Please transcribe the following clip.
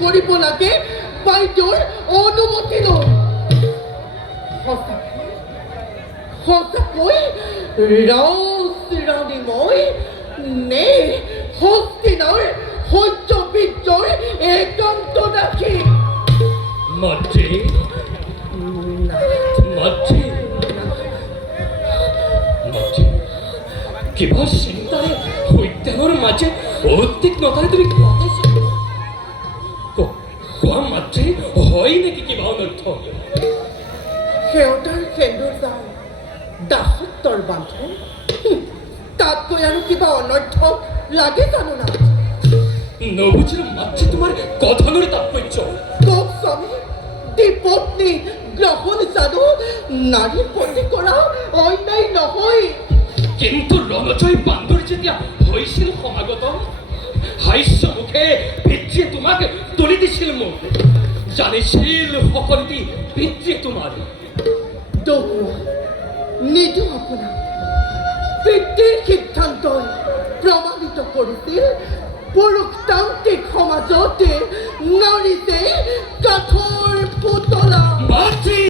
কৰিব লাগে বাইদেউৰ অনুমতি লৈ সঁচাকৈ মই নে হস্তিনৰ সহ্য বীৰ্যৰ একান্ত ৰাখি মাতৃ মাতৃ মাতৃ কিবা চিন্তাৰে সত্যানৰ মাজে উদ্বিগ্নতাৰে তুমি কোৱাইছা কোৱা মাতৃ হয় নেকি কিবা অনৰ্থ সেন্দুৰ যাওঁ দাসত্বৰ বান্ধোন হুঁ, তাতকৈ আৰু কিবা অনৰ্থ লাগে জানো না। নবুজিলো মাতৃ তোমাৰ কথানৰ তাৎপৰ্য তোক স্বামী দ্বিপত্নী গ্ৰহণ জানো নাৰীৰ প্ৰতি কৰা অন্যায় নহয়। কিন্তু ৰণজয় বান্দৰ যেতিয়া হৈছিল সমাগত হাস্য মুখে পিতৃয়ে তোমাকে তুলি দিছিল মোক জানিছিল সকলটি পিতৃয়ে তোমার সিদ্ধান্তই প্ৰমাণিত কৰিছিল পুৰুষতান্ত্ৰিক সমাজতে